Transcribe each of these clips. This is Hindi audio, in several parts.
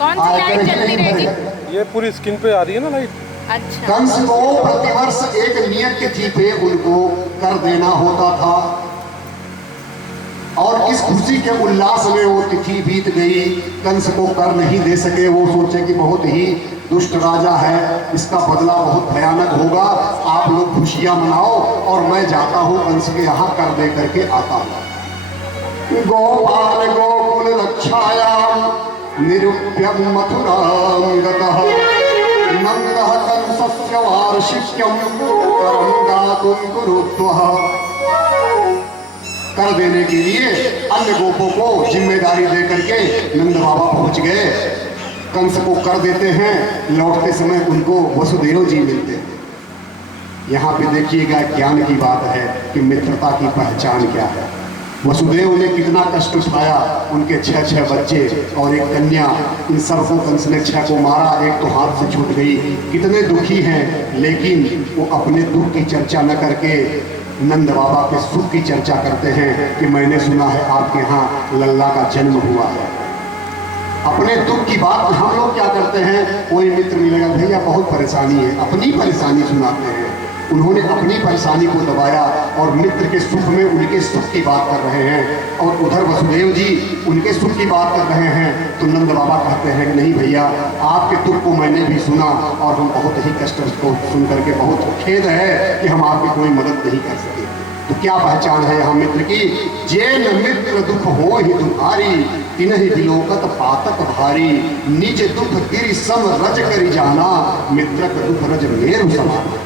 कौन सी लाइट जलती रहेगी? ये पूरी स्किन पे आ रही है ना लाइट। अच्छा। कंस को प्रतिवर्ष एक नियत तिथि पे उनको कर देना होता था और इस खुशी के उल्लास में वो तिथि बीत गई। कंस को कर नहीं दे सके। वो सोचे कि बहुत ही दुष्ट राजा है, इसका बदला बहुत भयानक होगा। आप लोग खुशियां मनाओ और मैं जाता हूं कंस के यहाँ कर दे करके आता हूं। गोपाल गोकुल रक्षायाम निरूप्यं मथुरां गतः नंदः कंसस्य वार्षिक्यं करं दातुं कुरुत्वः। कर देने के लिए अन्य गोपों को जिम्मेदारी देकर के नंद बाबा पहुंच गए। कंस को कर देते हैं। लौटते समय उनको वसुदेव जी मिलते हैं। यहाँ पे देखिएगा ज्ञान की बात है कि मित्रता की पहचान क्या है। वसुदेव ने कितना कष्ट उठाया। उनके 6 बच्चे और एक कन्या, इन सबको कंस ने 6 को मारा। एक तो हाथ से छूट गई। कितने दुखी हैं, लेकिन वो अपने दुख की चर्चा न करके नंद बाबा के सुख की चर्चा करते हैं कि मैंने सुना है आपके यहाँ लल्ला का जन्म हुआ है। अपने दुख की बात हम लोग क्या करते हैं, कोई मित्र मिलेगा, भैया बहुत परेशानी है, अपनी परेशानी सुनाते हैं। उन्होंने अपनी परेशानी को दबाया और मित्र के सुख में उनके सुख की बात कर रहे हैं, और उधर वसुदेव जी उनके सुख की बात कर रहे हैं। तो नंद बाबा कहते हैं कि नहीं भैया, आपके दुख को मैंने भी सुना और हम बहुत ही कष्ट को सुन करके बहुत खेद है कि हम आपकी कोई मदद नहीं कर सके। तो क्या पहचान है यहाँ मित्र की? जेन मित्र दुख हो ही दुहारी, तिन्हि बिलोकत पातक भारी, निज दुख गिरि सम रज करि जाना, मित्रक दुख रज मेरु समान।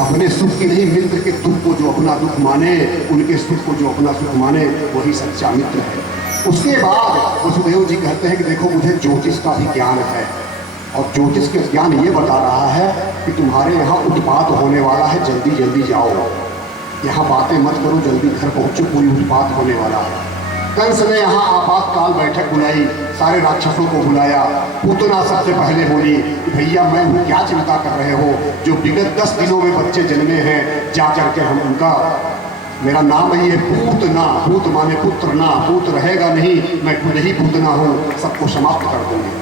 अपने सुख की नहीं, मित्र के दुख को जो अपना दुख माने, उनके सुख को जो अपना सुख माने, वही सच्चा मित्र है। उसके बाद वसुदेव जी कहते हैं कि देखो मुझे ज्योतिष का भी ज्ञान है, और ज्योतिष के ज्ञान ये बता रहा है कि तुम्हारे यहाँ उत्पात होने वाला है, जल्दी जल्दी जाओ, यहाँ बातें मत करो, जल्दी घर पहुंचो, कोई उत्पात होने वाला है। कंस ने यहाँ आपातकाल बैठक बुलाई, सारे राक्षसों को बुलाया। पूतना सबसे पहले बोली कि भैया मैं हूँ, क्या चिंता कर रहे हो? जो विगत 10 दिनों में बच्चे जन्मे हैं, जा करके हम उनका, मेरा नाम ही है पूतना, पूत माने पुत्र ना, पूत रहेगा नहीं, मैं खुद ही पूतना हूँ, सबको समाप्त कर दूंगी।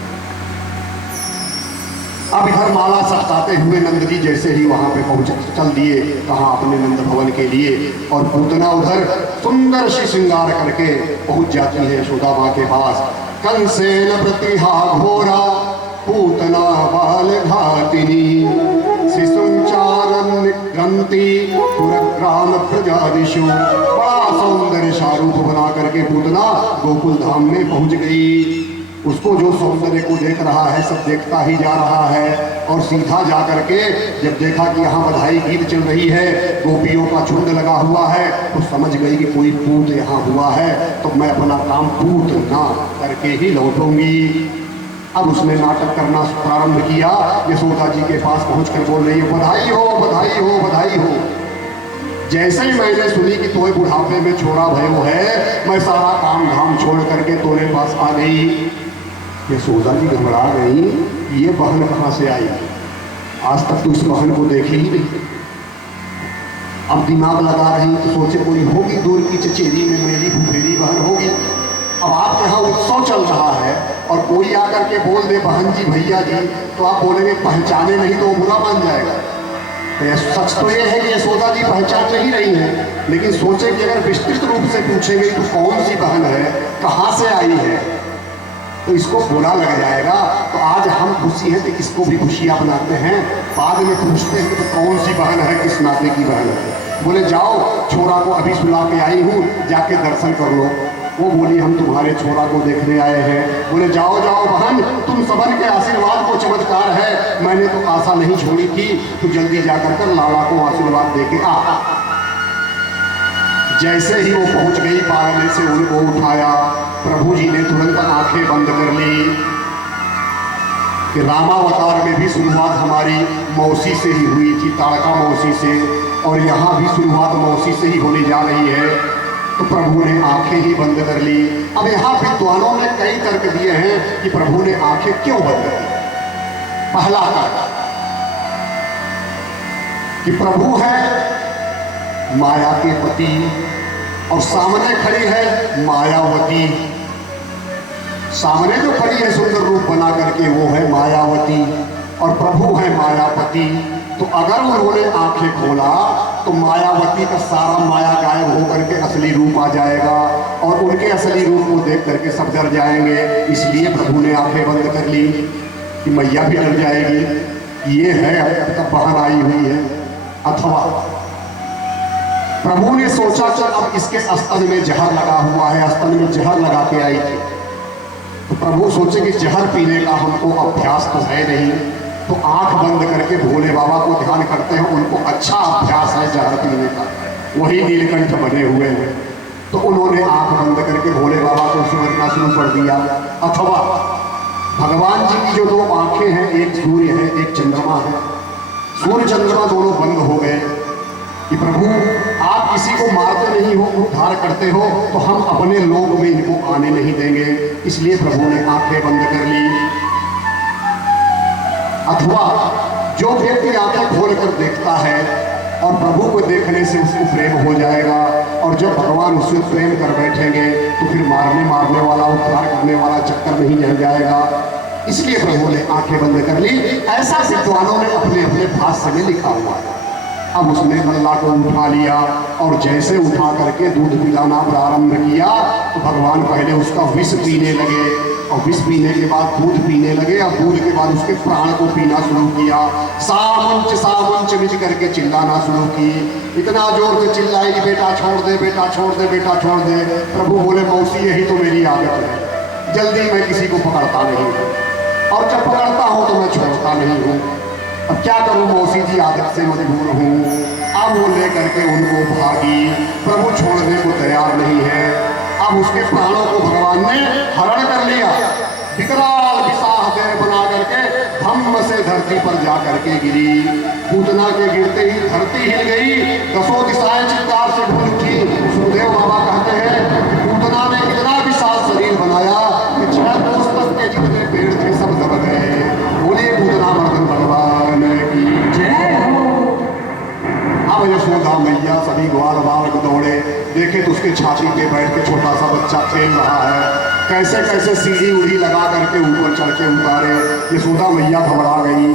अब इधर माला सटाते हुए नंद जी जैसे ही वहां पे पहुंच चल दिए, कहा अपने नंद भवन के लिए, और पूतना उधर सुंदर सी श्रृंगार करके पहुंच जाती है यशोदा मां के पास। कंसेन प्रतिहा घोरा पूतना बाल घातिनी, शिशुचारन ग्रंथि पुरग्राम प्रजादिशु। बड़ा सौंदर्य शारूप बना करके पूतना गोकुल धाम में पहुंच गई। उसको जो सौंदर्य को देख रहा है, सब देखता ही जा रहा है, और सीधा जा करके जब देखा कि यहाँ बधाई गीत चल रही है, गोपियों का झुंड लगा हुआ है, तो समझ गई कि कोई पूत यहाँ हुआ है, तो मैं अपना काम पूत ना करके ही लौटूंगी। अब उसने नाटक करना प्रारंभ किया। यशोदा जी के पास पहुंचकर बोल रही है, बधाई हो, बधाई हो, बधाई हो। जैसे ही मैंने सुनी कि तोय बुढ़ापे में छोड़ा भयो है, मैं सारा काम धाम छोड़ करके तोरे पास आ गई। यशोदा जी घबरा गई, ये बहन कहाँ से आई? आज तक तो इस बहन को देखी ही नहीं। अब दिमाग लगा रही तो सोचे कोई होगी दूर की चचेरी में मेरी फुफेरी बहन होगी। अब आपके यहाँ उत्सव चल रहा है और कोई आकर के बोल दे बहन जी, भैया जी, तो आप बोलेंगे पहचाने नहीं तो वो बुरा मान जाएगा। तो सच तो ये है कि यशोदा जी पहचान नहीं रही है, लेकिन सोचे कि अगर विस्तृत रूप से पूछेंगे तो कौन सी बहन है, कहाँ से आई है, तो इसको बुरा लग जाएगा। तो आज हम खुशी हैं तो इसको भी खुशियाँ बनाते हैं, बाद में पूछते हैं तो कौन सी बहन है, किस नाते की बहन है। बोले जाओ, छोरा को अभी सुला के आई हूँ, जाके दर्शन कर लो। वो बोली हम तुम्हारे छोरा को देखने आए हैं। बोले जाओ जाओ बहन, तुम सबन के आशीर्वाद को चमत्कार है, मैंने तो आशा नहीं छोड़ी थी, तो जल्दी जाकर कर लाला को आशीर्वाद दे के आ। जैसे ही वो पहुंच गई, पारने से उनको उठाया। प्रभु जी ने तुरंत आंखें बंद कर ली कि रामावतार में भी शुरुआत हमारी मौसी से ही हुई थी, ताड़का मौसी से, और यहाँ भी शुरुआत मौसी से ही होने जा रही है। तो प्रभु ने आंखें ही बंद कर ली। अब यहाँ विद्वानों ने कई तर्क दिए हैं कि प्रभु ने आंखें क्यों बंद की। पहला तर्क कि प्रभु है माया के पति और सामने खड़ी है मायावती। सामने जो खड़ी है सुंदर रूप बना करके, वो है मायावती और प्रभु है मायापति। तो अगर उन्होंने आंखें खोला तो मायावती का सारा माया गायब होकर के असली रूप आ जाएगा और उनके असली रूप को देख करके सब डर जाएंगे। इसलिए प्रभु ने आंखें बंद कर ली कि मैया भी डर जाएगी, ये है अब बहन आई हुई है। अथवा प्रभु ने सोचा कि अब इसके स्तन में जहर लगा हुआ है, स्तन में जहर लगा के आई थी। तो प्रभु सोचे कि जहर पीने का हमको अभ्यास तो है नहीं, तो आंख बंद करके भोले बाबा को ध्यान करते हैं, उनको अच्छा अभ्यास है जहर पीने का, वही नीलकंठ बने हुए हैं। तो उन्होंने आंख बंद करके भोले बाबा को समझना शुरू कर दिया। अथवा भगवान जी की जो दो आंखें हैं, एक सूर्य है एक चंद्रमा है, सूर्य चंद्रमा दोनों बंद हो गए कि प्रभु आप किसी को मारते नहीं हो, उद्धार करते हो, तो हम अपने लोक में इनको आने नहीं देंगे। इसलिए प्रभु ने आंखें बंद कर ली। अथवा जो व्यक्ति आंखें खोलकर देखता है और प्रभु को देखने से उसको प्रेम हो जाएगा, और जब भगवान उससे प्रेम कर बैठेंगे तो फिर मारने वाला उद्धार करने वाला चक्कर नहीं रह जाएगा। इसलिए प्रभु ने आंखें बंद कर ली। ऐसा विद्वानों ने अपने अपने भाष्य में लिखा हुआ है। अब उसने लल्ला को उठा लिया और जैसे उठा करके दूध पिलाना प्रारंभ किया तो भगवान पहले उसका विष पीने लगे, और विष पीने के बाद दूध पीने लगे, और दूध के बाद उसके प्राण को पीना शुरू किया। सामुंच मिच करके चिल्लाना शुरू की। इतना जोर से चिल्लाई कि बेटा छोड़ दे, बेटा छोड़ दे, बेटा छोड़ दे। प्रभु बोले मौसी यही तो मेरी आदत है, जल्दी मैं किसी को पकड़ता नहीं हूँ, और जब पकड़ता हूँ तो मैं छोड़ता नहीं हूँ। अब क्या करूं मौसी जी, आदत से मजबूर हूं। अब वो लेकर के उनको भागी, प्रभु छोड़ने को तैयार नहीं है। अब उसके प्राणों को भगवान ने हरण कर लिया। विकराल विशाह देह बना करके धम्म से धरती पर जा करके गिरी। पूतना के गिरते ही धरती हिल गई, दसों दिशाएं चित्कार से गूंज उठी। सुखदेव बाबा कहते हैं पूतना ने इतना विशाल शरीर बनाया कि 6 कोस तक के जितने पेड़ थे सब दब गए। बोलिए पूतना मर्दन भगवान की जय हो। अब यशोदा मैया सभी ग्वाल बालक दौड़े, देखे तो उसके छाती पे बैठ के छोटा सा बच्चा खेल रहा है। कैसे कैसे सीढ़ी उड़ी लगा करके ऊपर चढ़ के उतारे। यशोदा मैया घबरा गई।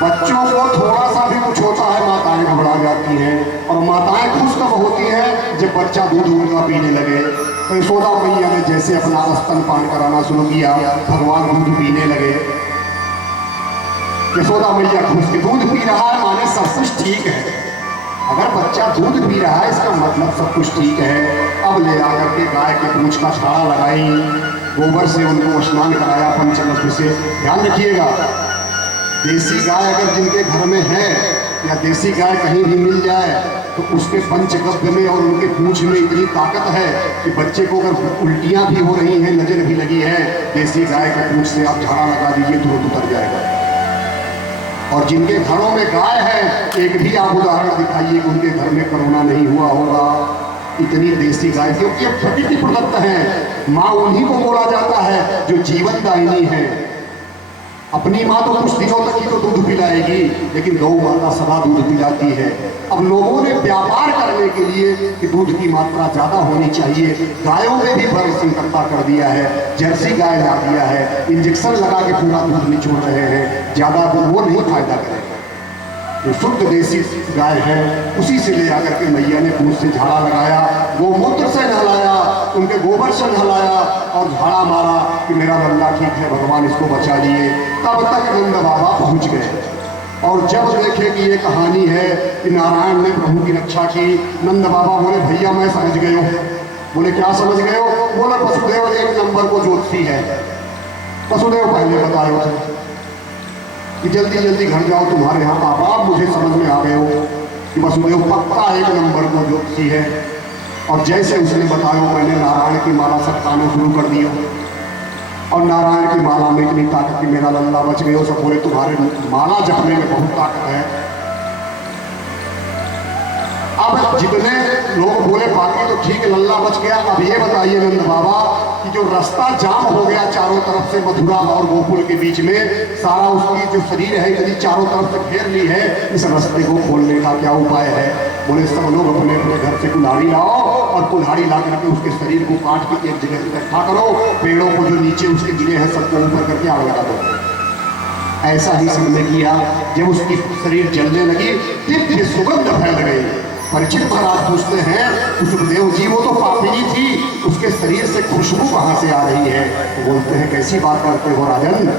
बच्चों को थोड़ा सा भी कुछ होता है माताएं घबरा जाती हैं, और माताएं खुश तब होती हैं जब बच्चा दूध उनका पीने लगे। तो यशोदा मैया ने जैसे अपना स्तनपान कराना शुरू किया, भगवान दूध पीने लगे। यशोदा मैया खुश के दूध पी रहा है माने सब कुछ ठीक है। अगर बच्चा दूध पी रहा है इसका मतलब सब कुछ ठीक है। अब ले आकर के गाय के पूंछ का छाड़ा लगाई, गोबर से उनको स्नान कराया पंचगव्य से। ध्यान रखिएगा, देसी गाय अगर जिनके घर में है या देसी गाय कहीं भी मिल जाए तो उसके पंचगव्य में और उनके पूंछ में इतनी ताकत है कि बच्चे को अगर उल्टियां भी हो रही हैं, नजर भी लगी है, देसी गाय के पूंछ से आप झाड़ा लगा दीजिए तुरंत उतर जाएगा। और जिनके घरों में गाय है, एक भी आप उदाहरण दिखाइए कि उनके घर में कोरोना नहीं हुआ होगा। इतनी देसी गाय, क्योंकि ये प्रकृति प्रदत्त है। माँ उन्हीं को बोला जाता है जो जीवन दायिनी है। अपनी माँ तो कुछ दिनों तक ही तो दूध पिलाएगी, लेकिन गौ माता सदा दूध पिलाती है। अब लोगों ने व्यापार करने के लिए कि दूध की मात्रा ज्यादा होनी चाहिए, गायों में भी बरसिंकता कर दिया है। जर्सी गाय ला दिया है, इंजेक्शन लगा के पूरा दूध निचोड़ रहे हैं। ज्यादा वो नहीं फायदा करेगा। जो शुद्ध देसी गाय है उसी से ले आकर के मैया ने पूंछ से झाड़ा लगाया, गोमूत्र से नहलाया, उनके गोबर से नहलाया और झाड़ा मारा कि मेरा लल्ला ठीक है, भगवान इसको बचा लिए। तब तक नंद बाबा पहुंच गए, और जब देखे कि ये कहानी है कि नारायण ने प्रभु की रक्षा की, नंद बाबा बोले भैया मैं समझ गए हो। बोले क्या समझ गए हो? बोले वसुदेव 1 नंबर को ज्योतिषी है। वसुदेव पहले बताए थे कि जल्दी जल्दी घर जाओ, तुम्हारे यहाँ आप मुझे समझ में आ गए हो कि वसुदेव पक्का 1 नंबर को ज्योतिषी है। और जैसे उसने बताया मैंने नारायण की माला सटकाना शुरू कर दिया, और नारायण की माला में इतनी ताकत कि मेरा लल्ला बच गए। सब बोले तुम्हारे माला जपने में बहुत ताकत है। अब जितने लोग बोले बाकी तो ठीक है लल्ला बच गया, अब ये बताइए नंद बाबा कि जो रास्ता जाम हो गया चारों तरफ से मथुरा और गोकुल के बीच में, सारा उसकी जो शरीर है यदि चारों तरफ से घेर ली है, इस रास्ते को खोलने का क्या उपाय है? बोले सब लोग अपने अपने घर से कुल्हाड़ी लाओ और कुल्हाड़ी ला करके उसके शरीर को काट के एक जगह इकट्ठा करो, पेड़ों को जो नीचे उसके गिरे हैं सबको ऊपर करके आग लगा दो। ऐसा ही सबने किया। जब उसकी शरीर जलने लगी, दिव्य सुगंध फैल गई। परीक्षित महाराज पूछते हैं, सुखदेव जी वो तो पापिनी थी, उसके शरीर से खुशबू कहाँ से आ रही है? तो बोलते हैं कैसी बात करते हो राजन,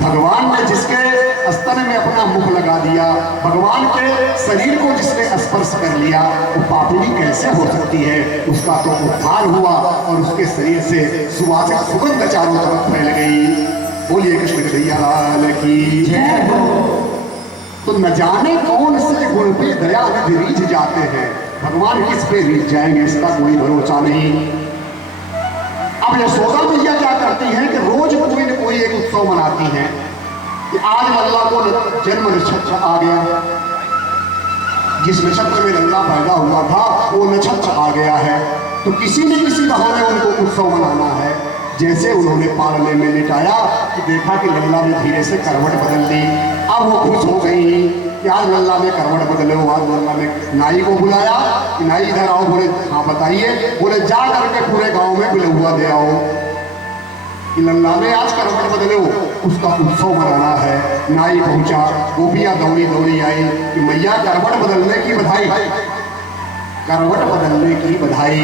भगवान ने जिसके स्तन में अपना मुख लगा दिया, भगवान के शरीर को जिसने स्पर्श कर लिया, वो पापिनी कैसे हो सकती है? उसका तो उद्धार हुआ और उसके शरीर से सुवासिक सुगंध चारों तरफ फैल गई। बोलिए कृष्ण कन्हैया लाल की जय हो। तो न जाने कौन से गुण पे दया निधि रीझ जाते हैं, भगवान किस पे रीझ जाएंगे इसका कोई भरोसा नहीं। अब यशोदा मैया क्या करती हैं कि रोज कोई न कोई एक उत्सव मनाती हैं कि आज लल्ला को जन्म नक्षत्र आ गया, जिस नक्षत्र में लल्ला पैदा हुआ था वो नक्षत्र आ गया है, तो किसी न किसी बहाने उनको उत्सव मनाना है। जैसे उन्होंने पालने में लिटाया कि देखा कि लल्ला ने धीरे से करवट बदल ली, अब वो खुश हो गई कि आज लल्ला ने करवट बदले हो। आज लल्ला ने नाई को बुलाया कि नाई इधर आओ। बोले हाँ बताइए। बोले जा करके पूरे गांव में बिलहुआ दे आओ कि लल्ला ने आज करवट बदले हो, उसका उत्सव मनाना है। नाई पहुंचा, गोपियां दौड़ी दौड़ी आई कि मैया करवट बदलने की बधाई, करवट बदलने की बधाई।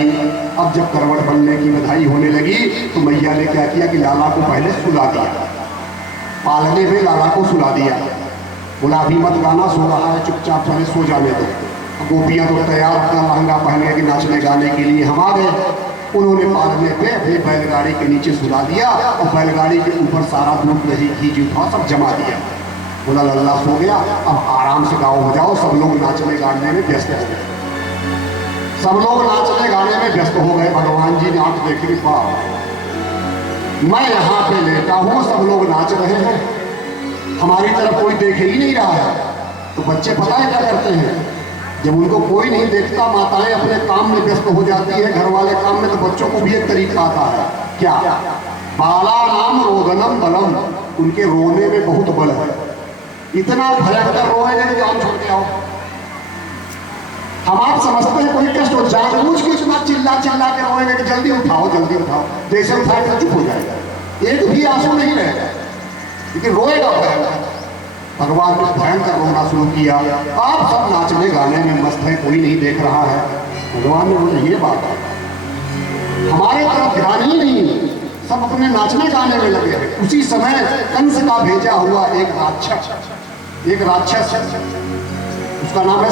अब जब करवट बदलने की बधाई होने लगी तो मैया ने क्या किया कि लाला को पहले सुला दिया, पालने में लाला को सुला दिया। बोला अभी मत गाना, सो रहा है, चुपचाप पहले सो जाने दो। गोपियां तो तैयार अपना लहंगा पहनने के नाचने गाने के लिए हम आ गए। उन्होंने पालने पे अपनी बैलगाड़ी के नीचे सुला दिया और बैलगाड़ी के ऊपर सारा दूध दही घी जूठा सब जमा दिया। बोला लल्ला सो गया, अब आराम से गाओ बजाओ। सब लोग नाचने गाने में व्यस्त हो गए, सब लोग नाचने गाने में व्यस्त हो गए। भगवान जी नाच देखे, मैं यहाँ पे लेटा हूँ, सब लोग नाच रहे हैं, हमारी तरफ कोई देख ही नहीं रहा है। तो बच्चे पता है क्या करते हैं, जब उनको कोई नहीं देखता, माताएं अपने काम में व्यस्त हो जाती है, घर वाले काम में, तो बच्चों को भी एक तरीका आता है क्या, बाला नाम रोदनम बलम, उनके रोने में बहुत बल है। इतना भयंकर रोएंगे कि जान छोड़ के आओ। हम आप समझते हैं कोई कष्ट हो, जानबूझ के इतना चिल्ला चिल्ला के रोएंगे कि जल्दी उठाओ जल्दी उठाओ, जैसे उठाए तो चुप हो जाएगा, एक भी आंसू नहीं रहेगा, लेकिन रोएगा भयंकर। भगवान ने भयंकर रोना शुरू किया। आप सब नाचने गाने में मस्त है, कोई नहीं देख रहा है। भगवान ने बोले ये बात है, हमारे तरफ ध्यान ही नहीं, सब अपने नाचने गाने में लगे हैं। उसी समय कंस का भेजा हुआ एक राक्षस, उसका नाम है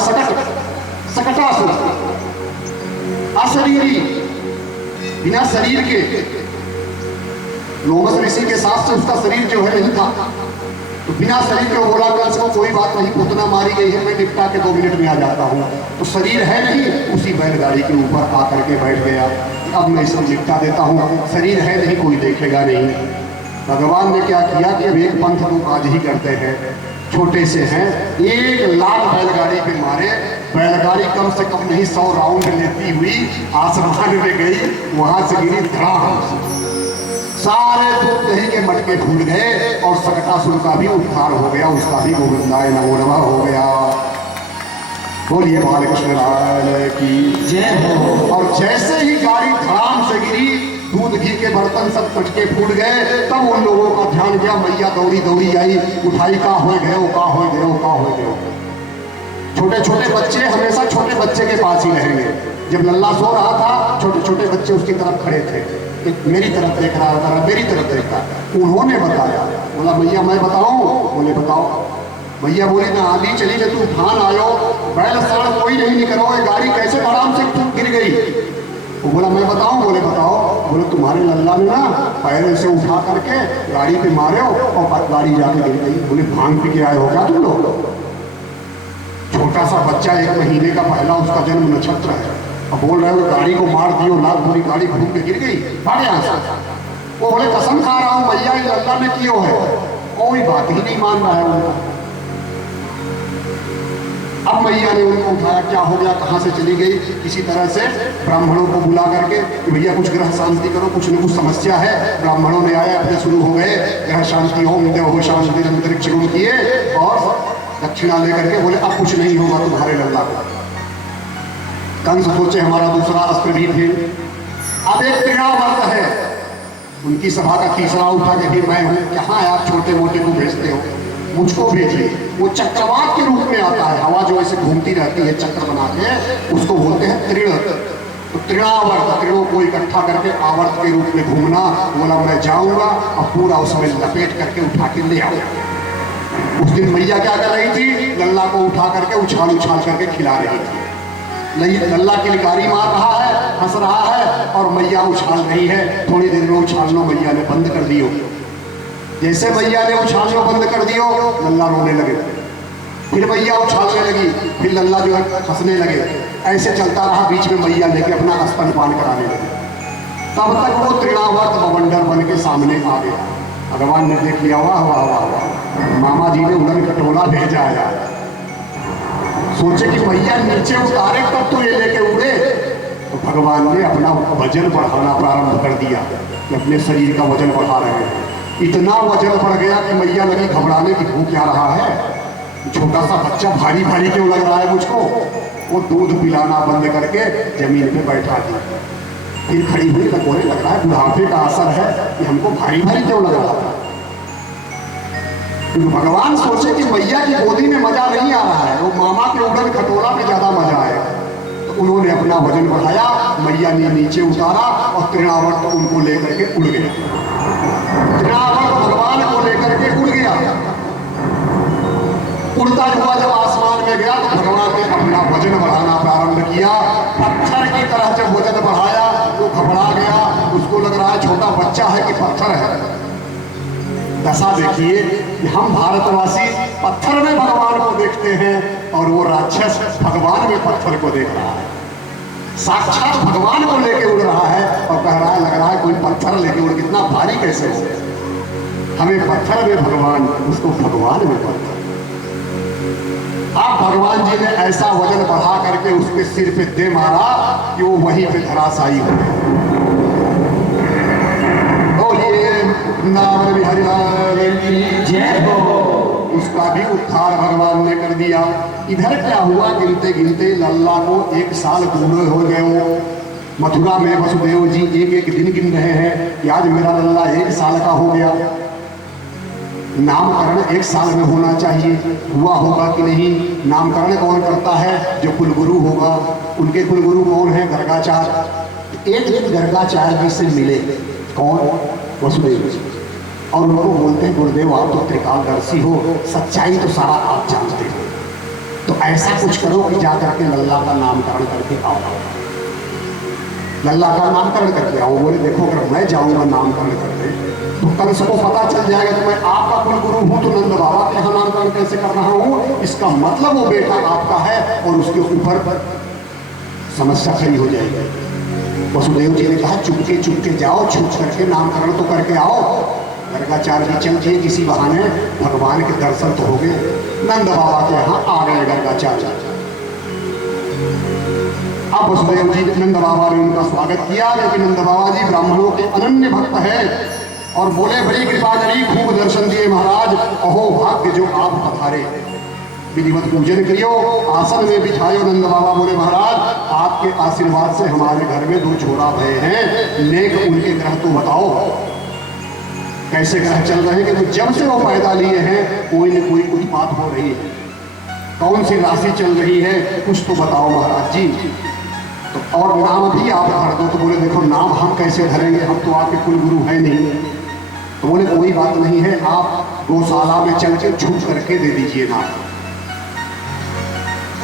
सकटासुर, अशरीरी, बिना शरीर के, लोमस ऋषि के साथ से उसका शरीर जो है नहीं था, तो बिना शरीर के बोला कंस को कोई बात नहीं, पुतना मारी गई है, मैं निपटा के 2 मिनट में आ जाता हूँ। तो शरीर है नहीं, उसी बैलगाड़ी के ऊपर आकर के बैठ गया, अब मैं इसको निपटा देता हूँ, शरीर है नहीं, कोई देखेगा नहीं। भगवान ने क्या किया कि अब एक पंथ लोग आज ही करते हैं, छोटे से हैं, 1 लाख बैलगाड़ी पे मारे। बैलगाड़ी कम से कम नहीं 100 राउंड लेती हुई आसमान में गई, वहां से गिरी धड़ाम, सारे दूध दही के मटके फूट गए और सकटासुर का भी उद्धार हो गया, उसका भी गोविंदाय नमो नमः हो गया। बोलिए बालकृष्ण लाल की जय हो। और जैसे ही गाड़ी धड़ाम से गिरी, दूध घी के बर्तन सब मटके फूट गए, तब उन लोगों का ध्यान गया, मैया दौड़ी दौड़ी आई, उठाई, का हो गए। छोटे छोटे बच्चे हमेशा छोटे बच्चे के पास ही रहेंगे। जब लल्ला सो रहा था, छोटे छोटे बच्चे उसकी तरफ खड़े थे, मेरी तरफ देख रहा था, मेरी तरफ देख रहा। उन्होंने बताया, बोला मैया मैं बताऊं? बोले बताओ। भैया बोली ना आंधी चली ना तूफान आयो, बैल सड़क कोई नहीं निकलोगे, गाड़ी कैसे आराम से गिर गई? वो बोला मैं बताऊं? बोले बताओ। बोले तुम्हारे लल्ला ने ना पैर से उठा करके गाड़ी पे मारे हो और गाड़ी जाके गिर गई। बोले भांग पी के आए हो क्या तुम लोग? छोटा सा बच्चा 1 महीने का पहला उसका जन्म नक्षत्र है, और बोल रहे हो गाड़ी को मार दियो, लाख पूरी गाड़ी घूम के गिर गई, भाग यहाँ से। वो बोले कसम खा रहा हूँ भैया ये लल्ला ने कियो है। कोई बात ही नहीं मान रहा है उनका। अब मैया ने उनको उठाया, क्या हो गया, कहाँ से चली गई, किसी तरह से ब्राह्मणों को बुला करके कि भैया कुछ ग्रह शांति करो, कुछ न कुछ समस्या है। ब्राह्मणों ने आए, अपने शुरू हो गए, ग्रह शांति ओम देव शांति अंतरिक्ष गुण किए और दक्षिणा लेकर के बोले अब कुछ नहीं होगा तुम्हारे लल्ला को। कंस सोचे हमारा दूसरा अस्त्र भी थे। अब एक तृणावर्त है, उनकी सभा का तीसरा उठा के भी मैं हूं, कहाँ आप छोटे मोटे को भेजते हो, मुझको भेजिए। वो चक्रवात के रूप में आता है, हवा जो ऐसे घूमती रहती है चक्र बना के, उसको बोलते हैं तृण। तो तृणावर्त, तृणों को इकट्ठा करके आवर्त के रूप में घूमना। बोला मैं जाऊंगा और पूरा उसमें लपेट करके उठा के ले आऊंगा। उस दिन मैया क्या कर रही थी, लल्ला को उठा करके उछाल उछाल करके खिला रही थी। लल्ला किलकारी मार रहा है, हंस रहा है और मैया उछाल रही है। थोड़ी देर में उछालना मैया ने बंद कर दियो। जैसे मैया ने उछालना बंद कर दियो, लल्ला रोने लगे। फिर मैया उछालने लगी, फिर लल्ला जो है हंसने लगे। ऐसे चलता रहा, बीच में मैया लेके अपना स्तनपान कराने लगे। तब तक वो तृणावर्त बवंडर बन के सामने आ गया। भगवान ने देख लिया, वाह वाह वाह वाह, मामा जी ने उड़न खटोला भेजा है। सोचे कि मैया नीचे उतारे तब तो ये लेके उड़े। तो भगवान ने अपना वजन बढ़ाना प्रारंभ कर दिया कि अपने शरीर का वजन बढ़ा रहे हैं। इतना वजन बढ़ गया कि मैया लगी घबराने की, हो क्या रहा है, छोटा सा बच्चा भारी भारी क्यों लग रहा है मुझको। वो दूध पिलाना बंद करके जमीन पे बैठा दिया। फिर खड़ी हुई तो बोले लग रहा है बुढ़ापे का असर है कि हमको भारी भारी क्यों लग रहा था। क्योंकि भगवान सोचे कि मैया की गोदी में मजा नहीं आ रहा है, वो मामा के उड़न खटोला में ज्यादा मजा आएगा। तो उन्होंने अपना वजन बढ़ाया, मैया ने नीचे उतारा और तृणावर्त उनको लेकर के उड़ गया। तृणावर्त भगवान को लेकर के उड़ गया। उड़ता हुआ जब आसमान में गया तो भगवान ने अपना वजन बढ़ाना प्रारंभ किया। पत्थर की तरह जब वजन बढ़ाया वो घबरा गया, उसको लग रहा है छोटा बच्चा है कि पत्थर है। दशा देखिए कि हम भारतवासी पत्थर में भगवान को देखते हैं और वो राक्षस भगवान में पत्थर को देख रहा है। साक्षात भगवान को लेके उड़ रहा है और कह रहा है लग रहा है कोई पत्थर लेके उड़, कितना भारी कैसे हो। हमें पत्थर में भगवान, उसको भगवान में पत्थर। अब भगवान जी ने ऐसा वजन बढ़ा करके उसके सिर पे दे मारा कि वो वहीं पे धराशायी हो गया। वृंदावन बिहारी लाल की जय हो। उसका भी उद्धार भगवान ने कर दिया। इधर क्या हुआ, गिनते गिनते लल्ला को 1 साल पूरे हो गए। वो मथुरा में वसुदेव जी एक एक दिन गिन रहे हैं कि आज मेरा लल्ला 1 साल का हो गया। नामकरण 1 साल में होना चाहिए, हुआ होगा कि नहीं। नामकरण कौन करता है, जो कुलगुरु होगा। उनके कुलगुरु कौन है, गर्गाचार्य। एक दिन गर्गाचार्य जी से मिले, कौन, वसुदेव जी, और उनको बोलते हैं गुरुदेव आप तो त्रिकालदर्शी हो, सच्चाई तो सारा आप जानते हो, तो ऐसा कुछ करो कि जा करके लल्ला का नामकरण करके आओ। लल्ला का नामकरण करके आओ। बोले देखो अगर मैं जाऊंगा नामकरण करने तो कंस को पता चल जाएगा कि मैं आपका कुलगुरु हूं, तो नंद बाबा के यहाँ नामकरण कैसे कर रहा हूं। इसका मतलब वो बेटा आपका है और उसके ऊपर समस्या खड़ी हो जाएगी। वसुदेव जी ने कहा चुपके चुपके जाओ, छुप करके नामकरण तो करके आओ। गर्गाचार्य जी चल दिए किसी बहाने, भगवान के दर्शन तो हो गए। नंद बाबा के यहाँ आ गए गर्गाचार्य। अब वसुदेव जी नंद बाबा ने उनका स्वागत किया, लेकिन नंद बाबा जी ब्राह्मणों के अनन्य भक्त है और बोले बड़ी कृपा करी, खूब दर्शन दिए महाराज, अहो भाग्य जो आप पधारे। विधिवत पूजन करियो, आसन में बिठायो। नंद बाबा बोले महाराज आपके आशीर्वाद से हमारे घर में 2 छोरा भय हैं, नेक उनके ग्रह तो बताओ कैसे ग्रह चल रहे हैं। कि जब से वो पैदा लिए हैं कोई न कोई उत्पात हो रही है, कौन सी राशि चल रही है, कुछ तो बताओ महाराज जी। तो और नाम भी आप धर दो। तो बोले देखो नाम हम कैसे धरेंगे, हम तो आपके कुलगुरु हैं नहीं। तो बोले कोई बात नहीं है, आप गौशाला में चल के छुप करके दे दीजिए नाम।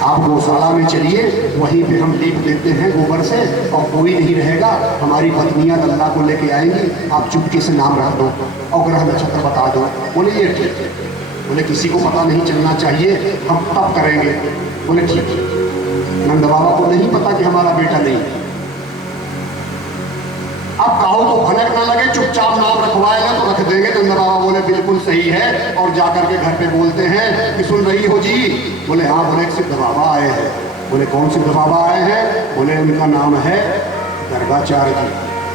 आप गौशाला में चलिए, वहीं पे हम लीप देते हैं गोबर से और कोई नहीं रहेगा, हमारी पत्नियां लल्ला को लेके आएंगी, आप चुपके से नाम रख दो और ग्रह नक्षत्र बता दो। बोले ये ठीक है। बोले किसी को पता नहीं चलना चाहिए, हम तब करेंगे। बोले ठीक है। नंद बाबा को नहीं पता कि हमारा बेटा नहीं है। अब कहो तो भनक ना लगे, चुपचाप नाम रखवाएगा तो रख देंगे। नंद बाबा बोले बिल्कुल सही है, और जाकर के घर पे बोलते हैं कि सुन रही हो जी? बोले हाँ। बोले सिद्ध बाबा आए हैं। बोले कौन सिद्ध बाबा आए हैं? बोले उनका नाम है गर्गाचार्य जी,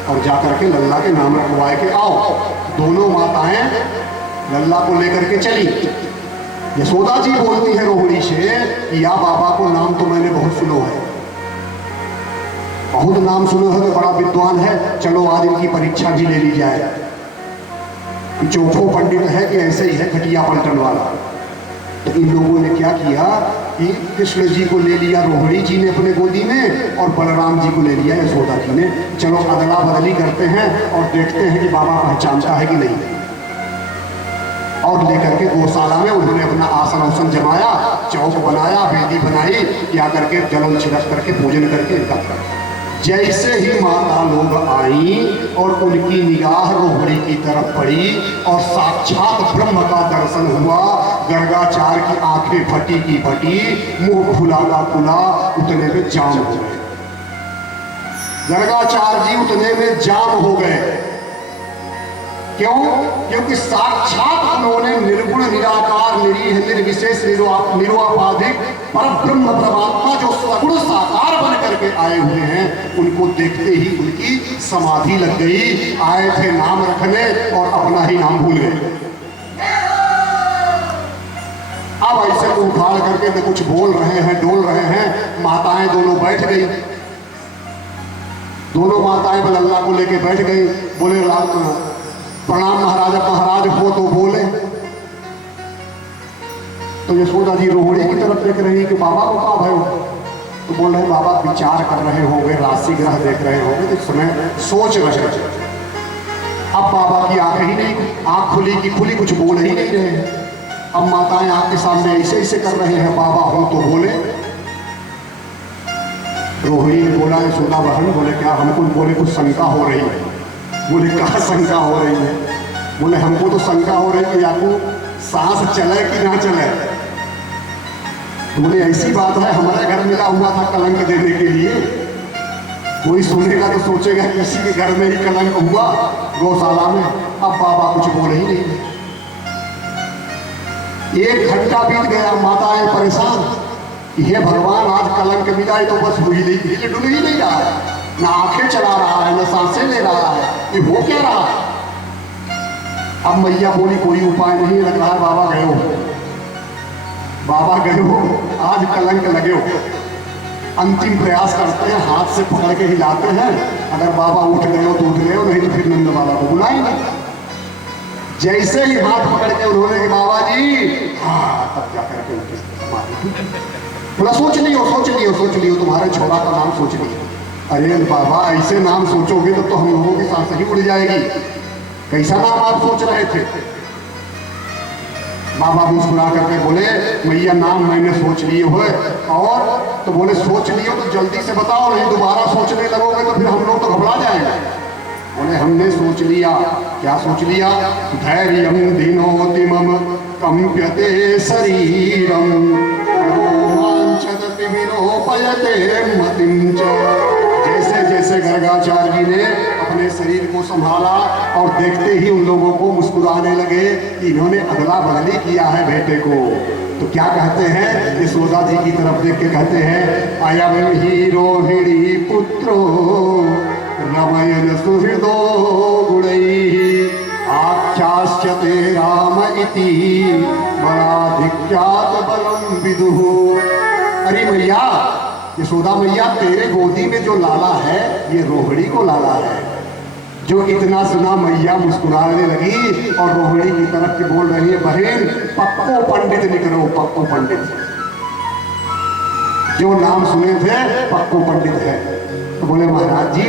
और जाकर के लल्ला के नाम रखवाए के आओ। दोनों माताएं लल्ला को लेकर के चली। यशोदा जी बोलती है रोहिणी से कि या बाबा को नाम तो मैंने बहुत सुनो है, बहुत नाम सुना है, तो बड़ा विद्वान है, चलो आज इनकी परीक्षा भी ले ली जाए कि चौथो पंडित है कि ऐसे ही है खटिया पलटन वाला। तो इन लोगों ने क्या किया कि कृष्ण जी को ले लिया रोहिणी जी ने अपने गोदी में, और बलराम जी को ले लिया यशोदा जी ने। चलो अदला बदली करते हैं और देखते हैं कि बाबा पहचानता है कि नहीं। और लेकर के गौशाला में उन्होंने अपना आसन आसन जमाया, चौक बनाया, वेदी बनाई, क्या करके जल छिड़क करके पूजन करके इनका। जैसे ही माता लोग आई और उनकी निगाह रोहिणी की तरफ पड़ी और साक्षात ब्रह्म का दर्शन हुआ। गर्गाचार्य की आंखें फटी की फटी, मुंह खुला का खुला, उतने में जाम हो गए। गर्गाचार्य जी उतने में जाम हो गए। क्यों? क्योंकि साक्षात उन्होंने निर्गुण निराकार निरीह निर्विशेष निरुपाधिक पर ब्रह्म परमात्मा जो सगुण साकार बन करके आए हुए हैं, उनको देखते ही उनकी समाधि लग गई। आए थे नाम रखने और अपना ही नाम भूल गए। अब ऐसे को उखाड़ करके न कुछ बोल रहे हैं, डोल रहे हैं। माताएं दोनों बैठ गई। दोनों माताएं लल्ला को लेके बैठ गई। बोले प्रणाम महाराज, महाराज हो तो बोले। तो यशोदा जी रोहिणी की तरफ देख रही कि बाबा को कहा भयो? तो बोल रहे बाबा विचार कर रहे होंगे, राशि ग्रह देख रहे होंगे, तो इस समय सोच रहे। अब बाबा की आंखें ही नहीं, आंख खुली की खुली, कुछ बोल ही नहीं रहे। अब माताएं आपके सामने ऐसे ऐसे कर रहे हैं, बाबा हो तो बोले। रोहिणी ने बोला यशोदा बहन, बोले क्या? हमको बोले कुछ शंका हो रही है। बोले कहा शंका हो रही है? बोले हमको तो शंका हो रही है आपको सांस चले कि ना चले। बोले ऐसी बात है, हमारे घर मिला हुआ था कलंक देने के लिए। कोई सुनेगा तो सोचेगा किसी के घर में ही कलंक हुआ गौशाला में। अब बाबा कुछ बोले ही नहीं। 1 घंटा बीत गया। माताएं परेशान कि हे भगवान, आज कलंक मिला है तो बस हिल डुल ही नहीं रहा है, ना आंखें चला रहा है, ना सांसें ले रहा है, ये हो क्या रहा है? अब मैया बोली कोई उपाय नहीं, लग रहा है बाबा गए हो, बाबा गए हो, आज कलंक लगे हो। अंतिम प्रयास करते हैं, हाथ से पकड़ के हिलाते हैं। अगर बाबा उठ गए हो तो उठ गए हो, नहीं तो फिर नंद बाबा को बुलाएंगे। जैसे ही हाथ पकड़ के उन्होंने बाबा जी, हाँ, तब जाकर के उनकी समाधि। बोला सोच लियो, सोच लियो, सोच लियो, तुम्हारे छोरा का नाम सोच लियो। अरे बाबा, ऐसे नाम सोचोगे तो हम लोगों की सांस ही उड़ जाएगी। कैसा नाम आप सोच रहे थे? बाबा मुस्कुरा करके बोले मैया नाम मैंने सोच लिए हो। और तो बोले सोच लियो तो जल्दी से बताओ, नहीं दोबारा सोचने लगोगे तो फिर हम लोग तो घबरा जाएंगे। बोले हमने सोच लिया। क्या सोच लिया? धैर्यम दिनोतिमम कंप्यते शरीरम रोमांचदति विलोपयते मतिं च। जैसे जैसे गर्गाचार्य जी ने अपने शरीर को संभाला और देखते ही उन लोगों को मुस्कुराने लगे कि इन्होंने अदला बदली किया है बेटे को। तो क्या कहते हैं? यशोदा जी की तरफ देख के कहते हैं अयम ही रोहिणी पुत्रो रमयन सुहृदो गुणैः आख्यास्यते राम इति बलाधिक्यात् बलम विदुः। अरे मैया, यशोदा मैया, तेरे गोदी में जो लाला है ये रोहिणी को लाला है। जो इतना सुना मैया मुस्कुराने लगी और रोहिणी की तरफ के बोल रही है बहन पक्को पंडित निकलो, पक्को पंडित। जो नाम सुने थे पक्को पंडित है। तो बोले महाराज जी,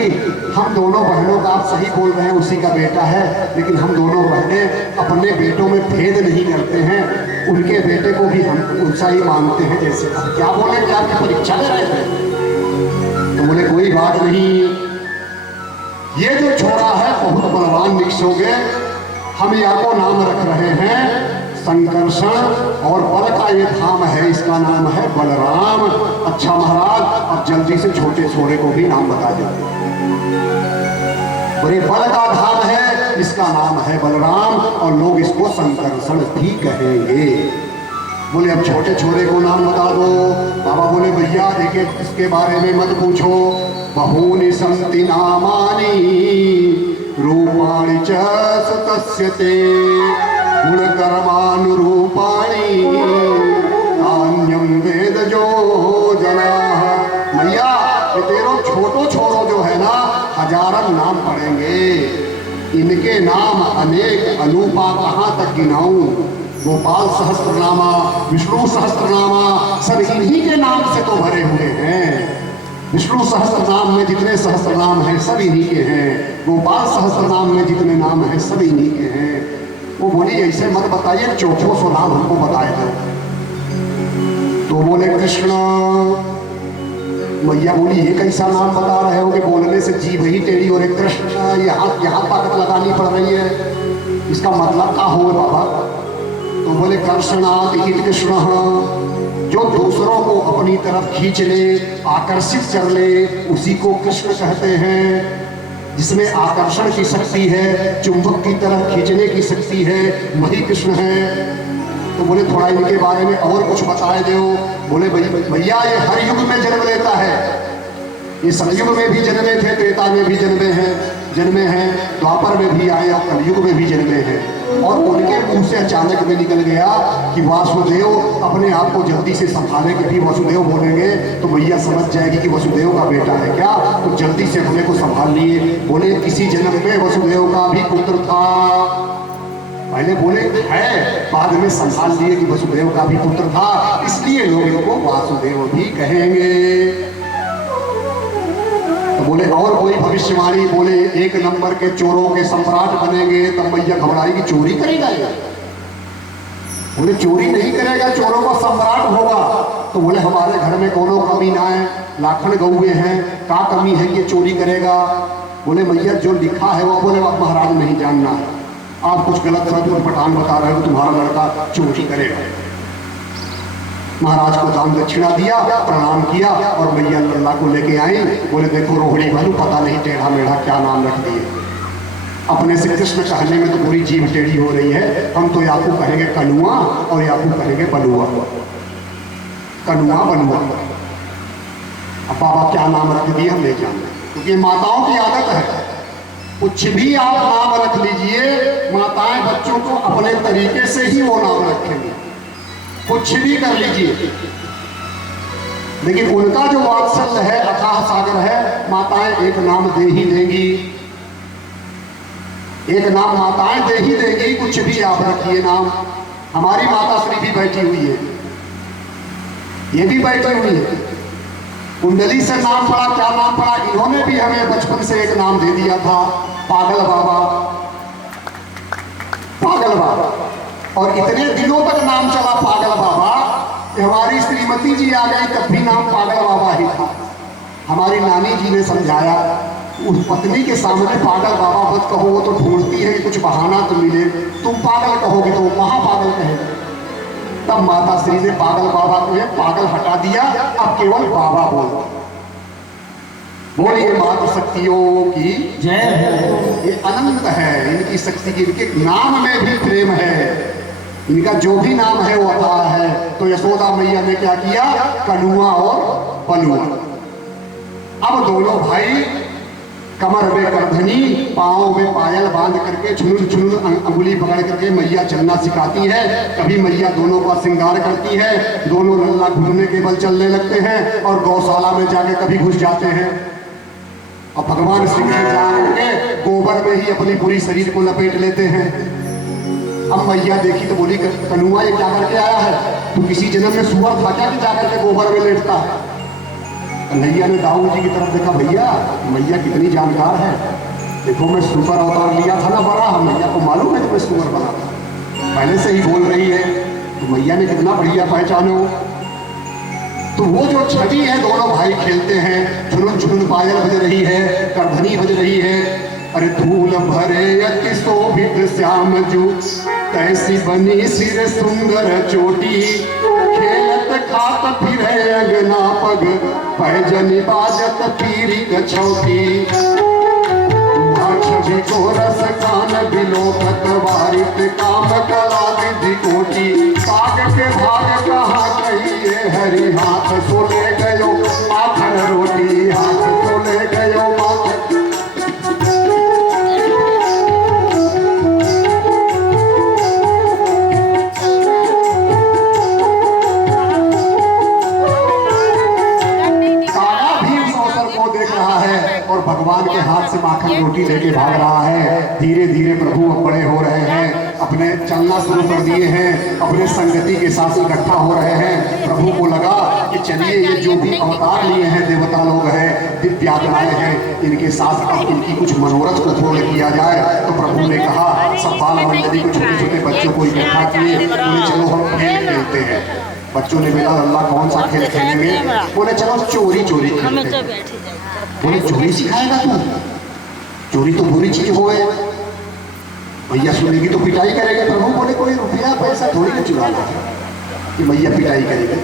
हम दोनों बहनों का आप सही बोल रहे हैं, उसी का बेटा है, लेकिन हम दोनों बहनें अपने बेटों में भेद नहीं करते हैं। उनके बेटे को भी हम उनसा ही मानते हैं। जैसे क्या बोले कि आपकी परीक्षा ले रहे थे? तो बोले कोई बात नहीं, ये जो छोरा है बहुत बलवान निकसोगे। हम या को नाम रख रहे हैं संकर्षण, और बल का ये धाम है, इसका नाम है बलराम। अच्छा महाराज, अब जल्दी से छोटे छोरे को भी नाम बता दो। बड़े बल का धाम है, इसका नाम है बलराम और लोग इसको संकर्षण भी कहेंगे। बोले अब छोटे छोरे को नाम बता दो। बाबा बोले भैया एक एक इसके बारे में मत पूछो। बहूनि संति नामानि रूपाणि च सुतस्य ते गुणकर्मानुरूपाणि अन्यं वेद जो जनाः। भैया ये तेरो छोटो छोरो जो है ना, हजारन नाम पढ़ेंगे, इनके नाम अनेक अनूपा कहाँ तक गिनाऊं। गोपाल सहस्त्रनामा, विष्णु सहस्त्रनामा, सब इन्हीं के नाम से तो भरे हुए हैं। विष्णु सहस्त्रनाम में जितने सहस्त्रनाम हैं सब इन्हीं के हैं। गोपाल सहस्त्रनाम में जितने नाम हैं सब इन्हीं के हैं। वो बोली ऐसे मत बताइए, चौथो सो नाम हमको बताए दो। तो बोले कृष्ण। मैया बोली ये कैसा नाम बता रहे हो कि बोलने से जीभ ही टेढ़ी हो रही। कृष्ण यहाँ ताकत लगानी पड़ रही है, इसका मतलब क्या हो बाबा। तो बोले कर्षणात् हित कृष्ण, जो दूसरों को अपनी तरफ खींच ले, आकर्षित कर ले, उसी को कृष्ण कहते हैं। जिसमें आकर्षण की शक्ति है, चुंबक की तरह खींचने की शक्ति है, वही कृष्ण है। तो बोले थोड़ा इनके बारे में और कुछ बताए दो। बोले भैया ये हर युग में जन्म लेता है। ये सतयुग में भी जन्मे थे, त्रेता में भी जन्मे हैं, द्वापर में भी आए और कलयुग में भी जन्मे हैं। और उनके मुंह से अचानक में निकल गया कि वासुदेव अपने आप को जल्दी से संभाले। कि भी वसुदेव बोलेंगे तो मैया समझ जाएगी कि वसुदेव का बेटा है क्या, तो जल्दी से अपने को संभाल लिए। बोले किसी जन्म में वसुदेव का भी पुत्र था। पहले बोले है, बाद में संभाल लिए कि वसुदेव का भी पुत्र था, इसलिए लोग इनको वासुदेव भी कहेंगे। तो बोले और कोई भविष्यवाणी। बोले एक नंबर के चोरों के सम्राट बनेंगे। तब मैया घबराई कि चोरी करेगा ये। बोले चोरी नहीं करेगा, चोरों का सम्राट होगा। तो बोले हमारे घर में कोनो कमी ना है, लाखन गौए हैं, क्या कमी है कि चोरी करेगा। बोले मैया जो लिखा है वो। बोले आप महाराज नहीं जानना है, आप कुछ गलत पठान बता रहे हो, तुम्हारा लड़का चोरी करेगा। महाराज को दान दक्षिणा दिया, प्रणाम किया और मैया लल्ला को लेके आई। बोले देखो रोहिणी भालू, पता नहीं टेढ़ा मेढ़ा क्या नाम रख दिए। अपने से कृष्ण कहने में तो पूरी जीभ टेढ़ी हो रही है। हम तो याकू कहेंगे कनुआ और याकू कहेंगे बलुआ, कनुआ बलुआ। अब बाबा क्या नाम रख दिए हम नहीं जानते, क्योंकि माताओं की आदत है कुछ भी आप नाम रख लीजिए, माताएं बच्चों को अपने तरीके से ही वो नाम रखेंगे, कुछ भी कर लीजिए। लेकिन उनका जो वात्सल्य है, अथाह सागर है, माताएं एक नाम दे ही देंगी, एक नाम माताएं दे ही देंगी। कुछ भी आप रखिए नाम। हमारी माता श्री भी बैठी हुई है, ये भी बैठी हुई है। कुंडली से नाम पड़ा, क्या नाम पड़ा, इन्होंने भी हमें बचपन से एक नाम दे दिया था, पागल बाबा, पागल बाबा। और इतने दिनों तक नाम चला पागल बाबा कि हमारी श्रीमती जी आ गई तब भी नाम पागल बाबा ही था। हमारी नानी जी ने समझाया, उस पत्नी के सामने पागल बाबा मत कहो, वो तो ढूंढती है कि कुछ बहाना तो मिले, तुम पागल कहोगे तो वो महापागल कहेगा। तब माता श्री ने पागल बाबा को पागल हटा दिया, अब केवल बाबा बोलो। बोलिए माता शक्तियों की जय। ये अनंत है इनकी शक्ति की, इनके नाम में भी प्रेम है। इनका जो भी नाम है वो अथाह है। तो यशोदा मैया ने क्या किया, कनुआ और बलुआ। अब दोनों भाई कमर में करधनी, पाँव में पायल बांध करके झुनुन झुनुन अंगुली पकड़ करके मैया चलना सिखाती है। कभी मैया दोनों का श्रृंगार करती है, दोनों लल्ला घुटने के बल चलने लगते हैं और गौशाला में जाके कभी घुस जाते हैं। और भगवान श्री कृष्ण जाके गोबर में ही अपनी पूरी शरीर को लपेट लेते हैं। अब मैया देखी तो बोली, कनुआ ये क्या करके आया है, तू किसी जन्म में सुअर था क्या कि जाकर के गोबर में लेटता है। कन्हैया ने दाऊ जी की तरफ देखा, भैया मैया कितनी जानकार है, देखो मैं सुअर अवतार लिया था ना बड़ा, मैया को मालूम है कि मैं सुअर बना था, पहले से ही बोल रही है। तो मैया ने कितना बढ़िया पहचानो। तो वो जो छड़ी है, दोनों भाई खेलते हैं, झुनुन झुनुन पायल बज रही है, करधनी बज रही है। अरे धूल भरे अति शोभित श्याम जू, तैसी बनी सिर सुंदर चोटी, खेलत खात फिरे अगना पग, पैजनी बाजत पीरी कछौटी। छवि को रस कान बिलोकत वारित काम कला विधि कोटि पाग के भाग कहा कहिए हरि हाथ सो ले गयो माखन रोटी हाथ सो ले गयो माखन। और भगवान के हाथ से माखन रोटी लेके भाग रहा है। धीरे धीरे प्रभु अब बड़े हो रहे हैं, अपने चलना शुरू कर दिए हैं, अपने संगति के साथ इकट्ठा हो रहे हैं। प्रभु को लगा कि चलिए ये जो भी अवतार लिए हैं देवता लोग हैं, दिव्यात्माएं हैं, इनके साथ अब इनकी कुछ मनोरथ को पूर्ण किया जाए। तो प्रभु ने कहा सब बाल मंडली को, छोटे छोटे बच्चों को इकट्ठा किए, बोले चलो हम खेल खेलते हैं। बच्चों ने बोला अल्लाह कौन सा खेल खेलेंगे? बोले चलो चोरी चोरी खेलते हैं। बोले चोरी सिखाएगा तू? चोरी तो बुरी चीज हो गए, भैया सुनेगी तो पिटाई करेगा। प्रभु बोले कोई रुपया पैसा थोड़ी ना चुराना कि भैया पिटाई करेंगे,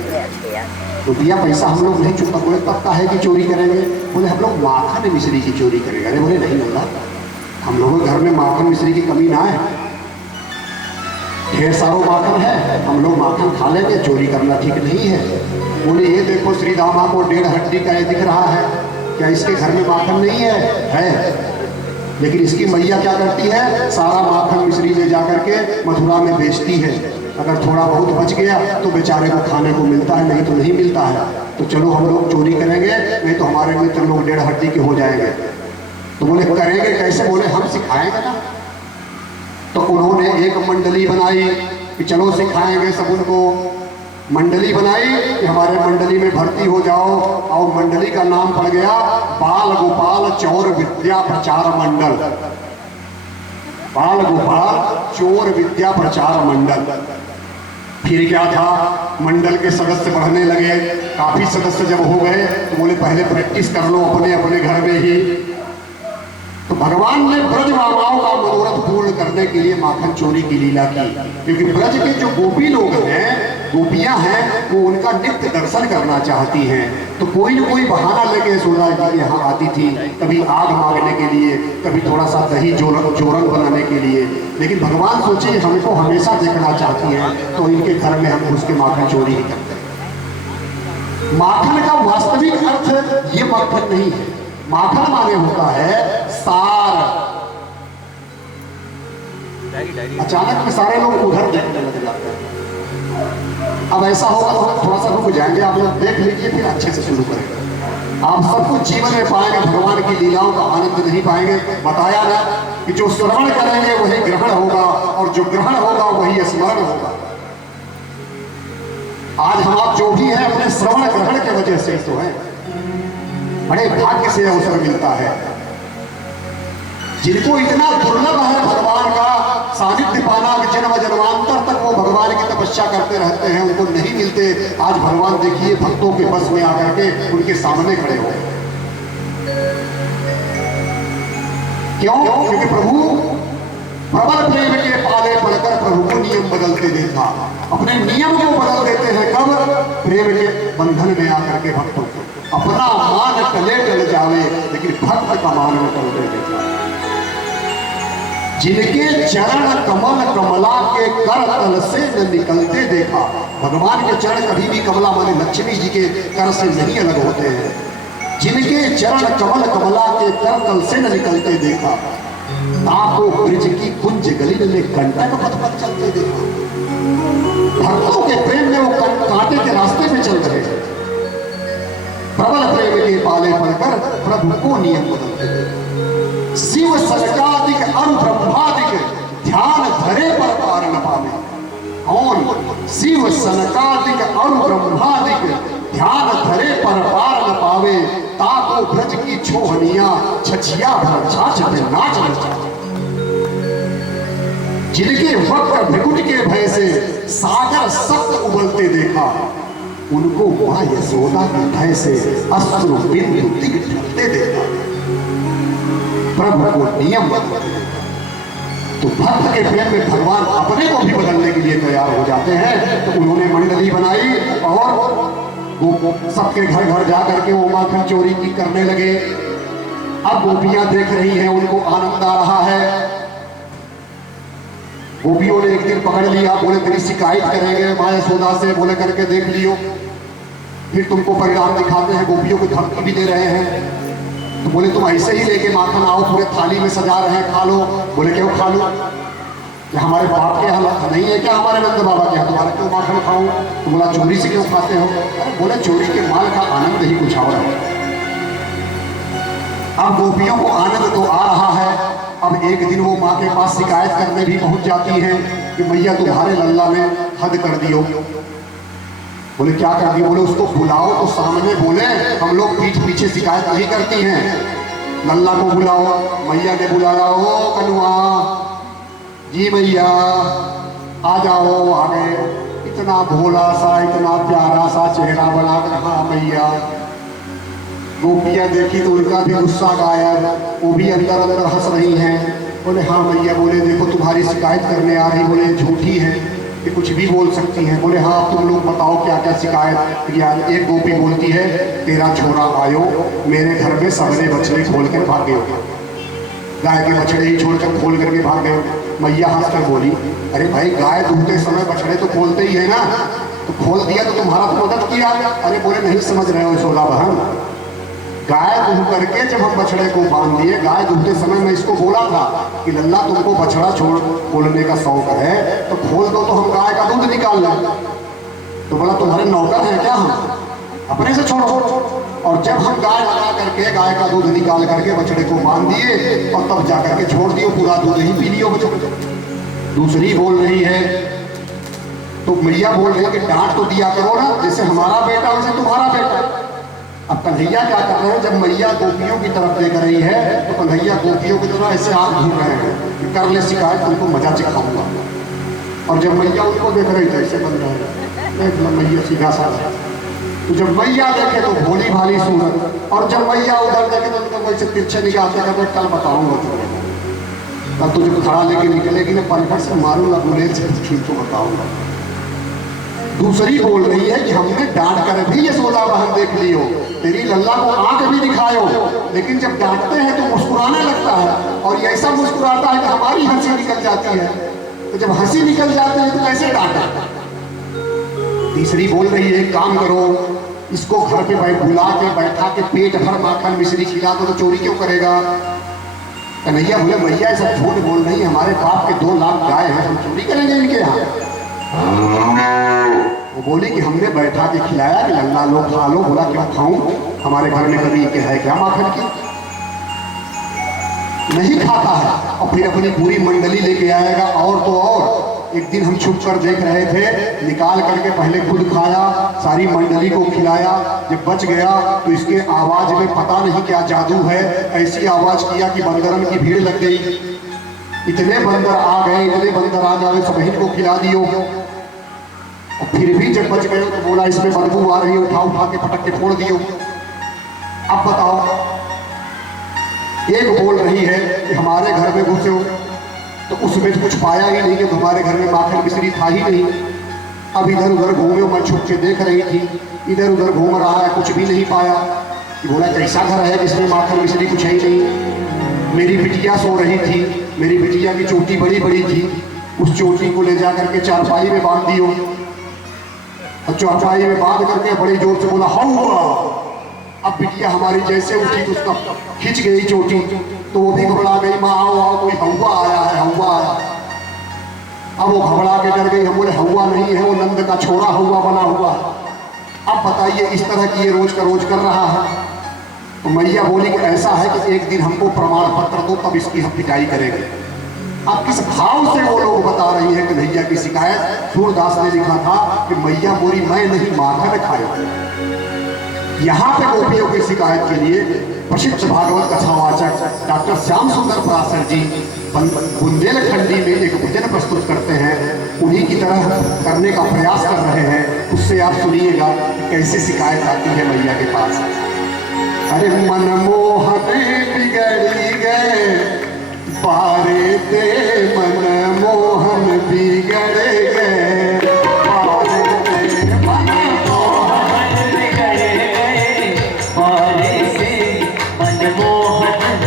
रुपया पैसा हम लोग नहीं चुरा। बोले पक्का है कि चोरी करेंगे? बोले हम लोग माखन मिश्री की चोरी करेंगे। अरे बोले नहीं अल्लाह, हम लोगों के घर में माखन मिश्री की कमी ना है, ढेर सारों माखन है, हम लोग माखन खा लेंगे, चोरी करना ठीक नहीं है। बोले ये देखो श्री दामा को 1.5 हड्डी का ये दिख रहा है, क्या इसके घर में माखन नहीं है? लेकिन इसकी मैया क्या करती है? सारा माखन मिश्री ले जाकर के मथुरा में बेचती है। अगर थोड़ा बहुत बच गया तो बेचारे को खाने को मिलता है, नहीं तो नहीं मिलता है। तो चलो हम लोग चोरी करेंगे, नहीं तो हमारे मित्र लोग 1.5 हड्डी के हो जाएंगे। तो बोले करेंगे कैसे? बोले हम सिखाएंगे ना। तो उन्होंने एक मंडली बनाई कि चलो सिखाएंगे सब उनको। मंडली बनाई कि हमारे मंडली में भर्ती हो जाओ, और मंडली का नाम पड़ गया बाल गोपाल चौर विद्या प्रचार मंडल। बाल गोपाल चोर विद्या प्रचार मंडल। फिर क्या था, मंडल के सदस्य बढ़ने लगे, काफी सदस्य जब हो गए तो बोले पहले प्रैक्टिस कर लो अपने अपने घर में ही। तो भगवान ने ब्रज मामाओं का मनोरथ पूर्ण करने के लिए माखन चोरी की लीला की, क्योंकि ब्रज के जो गोपी लोग हैं, गोपियां हैं, वो उनका नित्य दर्शन करना चाहती हैं। तो कोई न कोई बहाना लेके यशोदा जी यहाँ आती थी, कभी आग मांगने के लिए, कभी थोड़ा सा दही जोरन बनाने के लिए। लेकिन भगवान सोचे हमको हमेशा देखना चाहती हैं, तो इनके घर में हम उसके माखन चोरी ही करते हैं। माखन का वास्तविक अर्थ ये माखन नहीं है। माखन माने होता है सार। अचानक में सारे लोग उधर देखने लग जाते हैं। अब ऐसा होगा तो हम थोड़ा सा रुक जाएंगे, आप लोग देख लीजिए फिर अच्छे से शुरू करेंगे। आप सब कुछ जीवन में पाएंगे, भगवान की लीलाओं का आनंद नहीं पाएंगे। बताया ना कि जो श्रवण करेंगे वही ग्रहण होगा, और जो ग्रहण होगा वही स्मरण होगा। आज हम आप जो भी है अपने श्रवण ग्रहण के वजह से तो है, बड़े भाग्य से अवसर मिलता है। जिनको इतना दुर्लभ है भगवान का सानिध्य पाना, जन्म जन्मांतर तक वो भगवान की तपस्या करते रहते हैं, उनको नहीं मिलते। आज भगवान देखिए भक्तों के बस में आकर के उनके सामने खड़े हो। क्यों? क्योंकि प्रभु प्रबल प्रेम के पाले पड़कर प्रभु को नियम बदलते देखा। अपने नियम को बदल देते हैं कब? प्रेम के बंधन में आकर के भक्तों को। अपना मान टले टल जावे, लेकिन भक्त का मान में टलते देखा। जिनके चरण कमल कमला के कर तल से न निकलते देखा। भगवान के चरण कभी भी कमला माने लक्ष्मी जी के कर से नहीं अलग होते हैं। जिनके चरण कमल कमला के कर तल से न निकलते देखा। ताको ब्रिज की कुंज गली में कंटक पथ पथ चलते देखा। भक्तों के प्रेम में वो कांटे के रास्ते पे चल रहे हैं। प्रबल प्रेम के पाले पड़कर प्रभु को नियम बदलते देखा। शिव सरकादिक अरु ब्रह्मादिक ध्यान धरे पर पार न पावे। कौन? शिव सनकादिक अरु ब्रह्मादिक ध्यान धरे पर पार न पावे। ताको ब्रज की छोहनिया छछिया भर छाछ पे नाच नचा। जिनके वक्त भृकुट के भय से सागर सप्त उबलते देखा। उनको मां यशोदा के भय से अश्रु बिंदु दिग ढलते देखा। प्रभु को नियम बदलते देखा। तो भक्त के प्रेम में भगवान अपने को भी बदलने के लिए तैयार हो जाते हैं। तो उन्होंने मंडली बनाई और वो सबके घर घर जाकर के वो माखन चोरी की करने लगे। अब गोपियां देख रही हैं, उनको आनंद आ रहा है। गोपियों ने एक दिन पकड़ लिया, बोले तेरी शिकायत करेंगे माँ यशोदा से, बोले करके देख लियो, फिर तुमको परिणाम दिखाते हैं। गोपियों को धमकी भी दे रहे हैं। तो बोले तुम ऐसे ही लेके माखन आओ, पूरे थाली में सजा रहे हैं, खा लो। बोले क्यों खा लो, कि हमारे बाप के यहाँ नहीं है क्या, हमारे नंद बाबा के यहाँ तुम्हारे क्यों माखन खाऊं? तो बोला चोरी से क्यों खाते हो? अरे बोले चोरी के माल का आनंद ही कुछ और है। अब गोपियों को आनंद तो आ रहा है। अब एक दिन वो माँ के पास शिकायत करने भी पहुंच जाती हैं कि मैया तुम्हारे लल्ला ने हद कर दियो। बोले क्या कर दियो? बोले उसको बुलाओ तो सामने बोले, हम लोग पीठ पीछे शिकायत नहीं करती हैं। लल्ला को बुलाओ। मैया ने बुलाया, ओ कनुआ जी मैया आ जाओ। आ गए। इतना भोला सा, इतना प्यारा सा चेहरा बना कर, हाँ मैया। गोपियां देखी तो उनका भी गुस्सा गायब, वो भी अंदर अंदर हंस रही हैं। बोले हाँ मैया। बोले देखो तुम्हारी शिकायत करने आ रही, बोले झूठी है, ये कुछ भी बोल सकती हैं। बोले हाँ तुम लोग बताओ क्या क्या शिकायत किया। एक गोपी बोलती है, तेरा छोरा आयो, मेरे घर में सबने बछड़े खोल कर भागे हो, गाय के बछड़े ही छोड़कर खोल करके भाग गए। मैया हंस कर बोली, अरे भाई गाय दूहते समय बछड़े तो खोलते ही है ना, तो खोल दिया तो तुम्हारा तो मदद किया। अरे बोले नहीं समझ रहे हो यशोदा बहन, गाय दूह करके जब हम बछड़े को बांध दिए, गाय दूहते समय मैं इसको बोला था कि लल्ला तुमको बछड़ा छोड़ खोलने का शौक है तो खोल दो, तो हम गाय का दूध निकाल लें। तो बोला तुम्हारे नौकर हैं क्या हम, अपने से छोड़ो। और जब हम गाय लगा करके गाय का दूध निकाल करके बछड़े को बांध दिए और तब जा करके छोड़ दियो, पूरा दूध ही पी लियो बछड़े। दूसरी बोल रही है, तो मैया बोल रही है कि डांट तो दिया करो ना, जैसे हमारा बेटा वैसे तुम्हारा बेटा। अब कन्हैया क्या कर रहे हैं, जब मैया गोपियों की तरफ देख रही है तो कन्हैया गोपियों की तरफ ऐसे आग घूम रहे हैं कि कर ले शिकायत, उनको मजा चिखाऊंगा। और जब मैया उनको देख रही थी ऐसे बन रहे हैं, मैया सीधा सा। तो जब मैया देखे तो भोली भाली सूरत, और जब मैया उधर देखे तो उनको वैसे तिरछे निकालते हैं, कल बताऊंगा तुम्हें। तब तो जब खड़ा लेके निकलेगी ना, पलट से मारूंगा, बुलेट से खींच को बताऊंगा। दूसरी बोल रही है कि हमने डांट कर भी यशोदा बहन देख लियो, तेरी लल्ला को आंख भी दिखायो, लेकिन जब डांटते हैं तो मुस्कुराने लगता है, और ये ऐसा मुस्कुराता है कि हमारी हंसी निकल जाती है। तो जब हंसी निकल जाती है तो कैसे डांटा? तीसरी बोल रही है, काम करो, इसको घर पे बुला के बैठा के पेट भर माखन मिश्री खिला दो, तो चोरी क्यों करेगा? कन्हैया बोले मैया ऐसा झूठ बोल रही, हमारे बाप के 2 लाख गाय हैं, हम चोरी करेंगे इनके यहाँ? वो बोली कि हमने बैठा के खिलाया कि लल्ला लो खा लो। बोला क्यों खाऊं, हमारे घर में कभी के है क्या माखन की? नहीं खाता है। और फिर अपनी पूरी मंडली लेके आएगा। और तो और एक दिन हम छुप कर देख रहे थे, निकाल करके पहले खुद खाया, सारी मंडली को खिलाया। जब बच गया तो इसके आवाज में पता नहीं क्या जादू है, ऐसी आवाज किया कि बंदरन की भीड़ लग गई। इतने बंदर आ गए, इतने बंदर आ गए, सब इनको खिला दियो। और फिर भी जब बच गए तो बोला इसमें बदबू आ रही है, उठा उठा के पटक के फोड़ दियो। अब बताओ, एक बोल रही है कि हमारे घर में घुसे हो तो उसमें तो कुछ पाया ही नहीं, कि हमारे घर में माखन मिश्री था ही नहीं। अब इधर उधर घूमे, मैं छुप के देख रही थी, इधर उधर घूम रहा है, कुछ भी नहीं पाया। बोला कैसा घर है जिसमें माखन मिश्री कुछ है ही नहीं। मेरी बिटिया सो रही थी, मेरी बिटिया की चोटी बड़ी बड़ी थी, उस चोटी को ले जा करके चारपाई में बांध दियो। और चारपाई में बांध करके बड़ी जोर से बोला हौवा। अब बिटिया हमारी जैसे उठी तो उसका खिंच गई चोटी, तो वो भी घबरा गई, माँ आओ आओ कोई हौवा आया है, हौवा आया। अब वो घबरा के डर गई। हम बोले हौवा नहीं है, वो नंद का छोरा हौवा बना हुआ। अब बताइए इस तरह की ये रोज का रोज कर रहा है। तो मैया बोली कि ऐसा है कि एक दिन हमको प्रमाण पत्र दो, तब इसकी हम पिटाई करेंगे। अब किस भाव से वो लोग बता रही है कन्हैया की शिकायत। सूरदास ने लिखा था कि मैया बोली मैं नहीं माखन खाया। यहाँ पे गोपियों की शिकायत के लिए प्रसिद्ध भागवत कथावाचक डॉक्टर श्याम सुंदर पराशर जी बुंदेलखंडी में एक भजन प्रस्तुत करते हैं, उन्हीं की तरह करने का प्रयास कर रहे हैं। उससे आप सुनिएगा कैसे शिकायत आती है मैया के पास। अरे मनमोहन बिगड़ी गए पारे ते, मनमोहन बिगड़ गए मनमोहन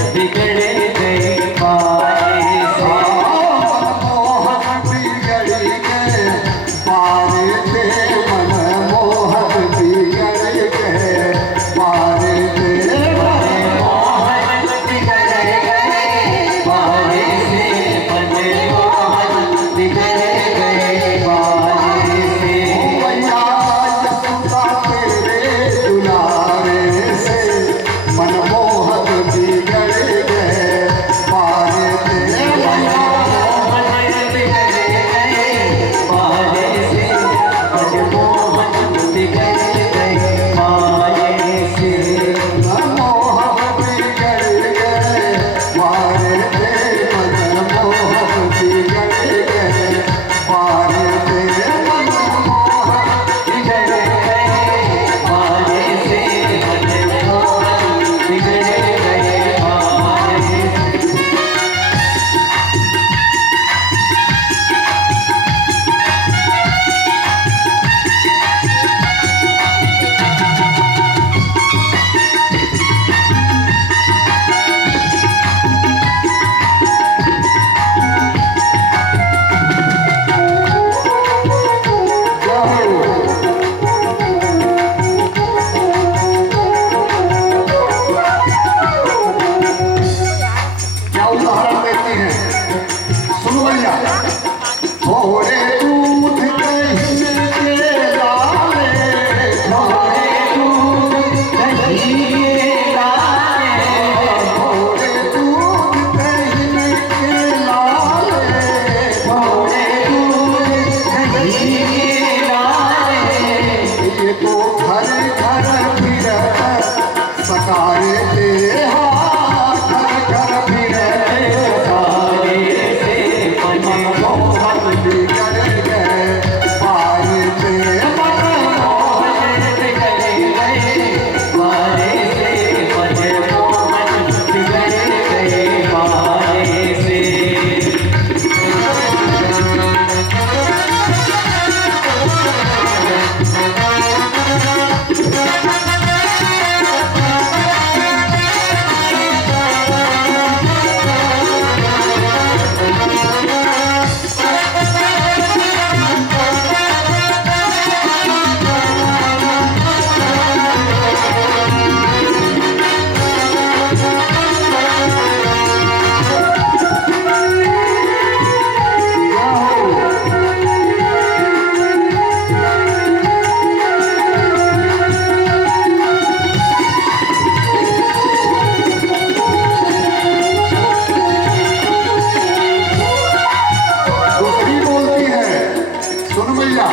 सुन भैया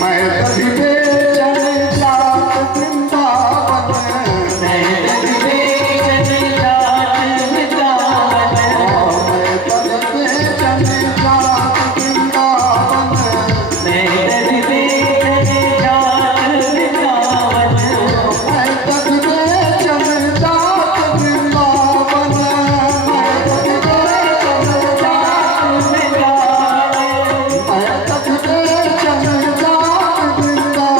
मैं तभी बेचैन जात वृंदावन मैं तभी बेचैन जात वृंदावन मैं तभी बेचैन जात वृंदावन मैं तभी बेचैन जात वृंदावन मैं तभी बेचैन जात वृंदावन मैं तभी बेचैन जात वृंदावन मैं तभी बेचैन जात वृंदावन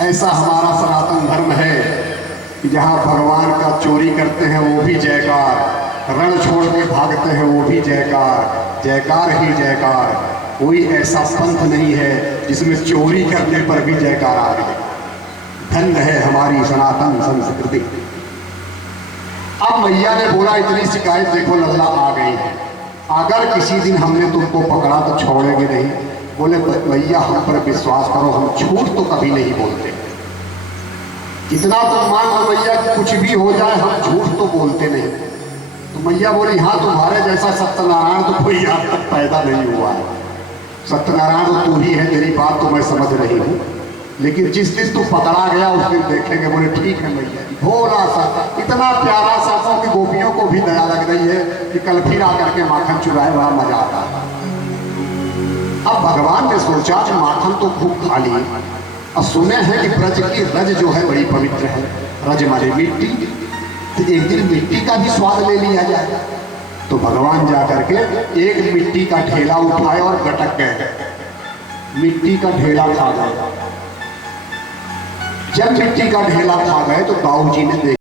ऐसा हमारा सनातन धर्म है कि जहाँ भगवान का चोरी करते हैं वो भी जयकार, रण छोड़ के भागते हैं वो भी जयकार, जयकार ही जयकार। कोई ऐसा पंथ नहीं है जिसमें चोरी करने पर भी जयकार आ रही। धन्य है हमारी सनातन संस्कृति। अब मैया ने बोला इतनी शिकायत देखो लल्ला आ गई है, अगर किसी दिन हमने तुमको पकड़ा तो छोड़ेंगे नहीं। बोले भैया हम पर विश्वास करो, हम झूठ तो कभी नहीं बोलते। इतना तो मान लो भैया कुछ भी हो जाए हम झूठ तो बोलते नहीं। तो मैया बोली हाँ तुम्हारे जैसा सत्यनारायण तो कोई आज तक पैदा नहीं हुआ है। सत्यनारायण तो तू ही है, तेरी बात तो मैं समझ रही हूँ, लेकिन जिस दिन तू पकड़ा गया उस दिन देखेंगे। बोले ठीक है मैया। भोला सा इतना प्यारा सा कि गोपियों को भी दया लग रही है कि कल फिर आकर के माखन चुराए, बड़ा मजा आता है। अब भगवान ने सोचा कि माखन तो खूब खा लिए, और सुने हैं कि ब्रज की रज जो है बड़ी पवित्र है, रज माने मिट्टी, तो एक दिन मिट्टी का भी स्वाद ले लिया जाए। तो भगवान जा करके एक मिट्टी का ढेला उठाए और गटक गए, मिट्टी का ढेला खा गए। जब मिट्टी का ढेला खा गए तो दाऊ जी ने